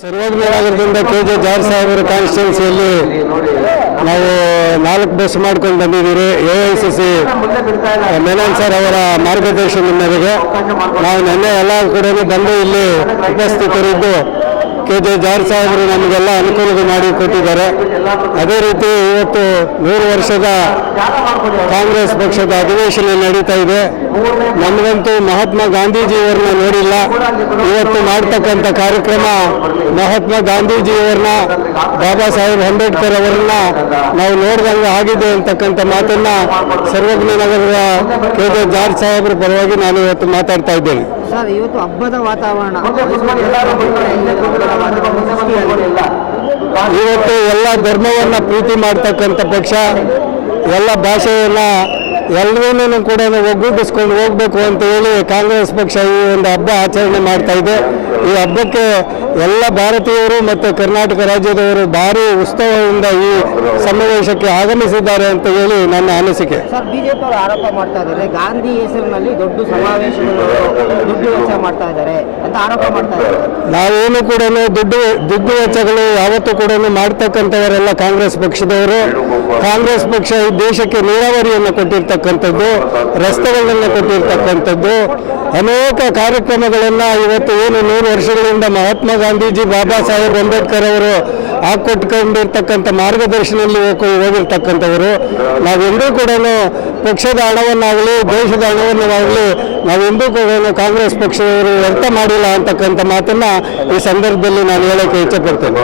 ಸರ್ವಜ್ಞರಾಗಿದ್ದರಿಂದ K J jar ಸಾಹೇಬರ ಕಾನ್ಸ್ಟಿಟ್ಯೂನ್ಸಿಯಲ್ಲಿ ನಾವು ನಾಲ್ಕು ಬಸ್ ಮಾಡ್ಕೊಂಡು ಬಂದಿದ್ದೀರಿ. A I C C Menon sir ಅವರ ಮಾರ್ಗದರ್ಶನದ ಮೇರೆಗೆ ನಾವು ನಿನ್ನೆ ಎಲ್ಲ ಕಡೆ ಬಂದು ಇಲ್ಲಿ ಉಪಸ್ಥಿತರಿದ್ದು ಕೆ ಜೆ ಜಾರ್ ಸಾಹೇಬರು ನಮಗೆಲ್ಲ ಅನುಕೂಲ ಮಾಡಿ ಕೊಟ್ಟಿದ್ದಾರೆ. ಅದೇ ರೀತಿ ಇವತ್ತು ನೂರು ವರ್ಷದ ಕಾಂಗ್ರೆಸ್ ಪಕ್ಷದ ಅಧಿವೇಶನ ನಡೀತಾ ಇದೆ. ನಮಗಂತೂ ಮಹಾತ್ಮ ಗಾಂಧೀಜಿಯವರನ್ನ ನೋಡಿಲ್ಲ. ಇವತ್ತು ಮಾಡ್ತಕ್ಕಂಥ ಕಾರ್ಯಕ್ರಮ ಮಹಾತ್ಮ ಗಾಂಧೀಜಿಯವರನ್ನ, ಬಾಬಾ ಸಾಹೇಬ್ ಅಂಬೇಡ್ಕರ್ ಅವರನ್ನ ನಾವು ನೋಡಿದಂಗೆ ಆಗಿದೆ ಅಂತಕ್ಕಂಥ ಮಾತನ್ನ ಸರ್ವಜ್ಞ ನಗರದ ಕೆ ಜೆ ಜಾರ್ಜ್ ಸಾಹೇಬ್ರ ಪರವಾಗಿ ನಾನು ಇವತ್ತು ಮಾತಾಡ್ತಾ ಇದ್ದೇನೆ. ಸರ್ ಇವತ್ತು ಹಬ್ಬದ ವಾತಾವರಣ. ಇವತ್ತು ಎಲ್ಲ ಧರ್ಮವನ್ನ ಪ್ರೀತಿ ಮಾಡ್ತಕ್ಕಂಥ ಪಕ್ಷ ಎಲ್ಲ ಭಾಷೆಯನ್ನ ಎಲ್ಲರೂ ಕೂಡ ಒಗ್ಗೂಡಿಸ್ಕೊಂಡು ಹೋಗ್ಬೇಕು ಅಂತ ಹೇಳಿ ಕಾಂಗ್ರೆಸ್ ಪಕ್ಷ ಈ ಒಂದು ಹಬ್ಬ ಆಚರಣೆ ಮಾಡ್ತಾ ಇದೆ ಈ ಹಬ್ಬಕ್ಕೆ ಎಲ್ಲ ಭಾರತೀಯರು ಮತ್ತು ಕರ್ನಾಟಕ ರಾಜ್ಯದವರು ಭಾರಿ ಉತ್ಸವದಿಂದ ಈ ಸಮಾವೇಶಕ್ಕೆ ಆಗಮಿಸಿದ್ದಾರೆ ಅಂತ ಹೇಳಿ ನನ್ನ ಅನಿಸಿಕೆ. ಬಿಜೆಪಿ ಅವರು ಆರೋಪ ಮಾಡ್ತಾ ಇದ್ದಾರೆ. ಗಾಂಧಿ ಹೆಸರಿನಲ್ಲಿ ದೊಡ್ಡ ಸಮಾವೇಶಗಳು ದುಡ್ಡು ವೆಚ್ಚ ಮಾಡ್ತಾ ಇದ್ದಾರೆ ಅಂತ ಆರೋಪ ಮಾಡ್ತಾ ಇದ್ದಾರೆ. ನಾವೇನು ಕೂಡ ದುಡ್ಡು ದುಡ್ಡು ವೆಚ್ಚಗಳು ಯಾವತ್ತೂ ಕೂಡ ಮಾಡ್ತಕ್ಕಂಥವರೆಲ್ಲ ಕಾಂಗ್ರೆಸ್ ಪಕ್ಷದವರು. ಕಾಂಗ್ರೆಸ್ ಪಕ್ಷ ಈ ದೇಶಕ್ಕೆ ನೀರಾವರಿಯನ್ನು ಕೊಟ್ಟಿರ್ತಕ್ಕಂಥದ್ದು ರಸ್ತೆಗಳನ್ನು ಕೊಟ್ಟಿರ್ತಕ್ಕಂಥದ್ದು. ಅನೇಕ ಕಾರ್ಯಕ್ರಮಗಳನ್ನು ಇವತ್ತು ಏನು ನೂರು ವರ್ಷಗಳಿಂದ ಮಹಾತ್ಮ ಗಾಂಧೀಜಿ ಬಾಬಾ ಸಾಹೇಬ್ ಅಂಬೇಡ್ಕರ್ ಅವರು ಹಾಕೊಟ್ಕೊಂಡಿರ್ತಕ್ಕಂಥ ಮಾರ್ಗದರ್ಶನದಲ್ಲಿ ಹೋಗಿ ಹೋಗಿರ್ತಕ್ಕಂಥವರು. ನಾವೆಂದೂ ಕೂಡ ಪಕ್ಷದ ಹಣವನ್ನಾಗಲಿ, ದೇಶದ ಹಣವನ್ನಾಗಲಿ ನಾವೆಂದೂ ಕೂಡ ಕಾಂಗ್ರೆಸ್ ಪಕ್ಷದವರು ವ್ಯರ್ಥ ಮಾಡಿಲ್ಲ ಅಂತಕ್ಕಂಥ ಮಾತನ್ನ ಈ ಸಂದರ್ಭದಲ್ಲಿ ನಾನು ಹೇಳಕ್ಕೆ ಇಚ್ಛೆಪಡ್ತೇನೆ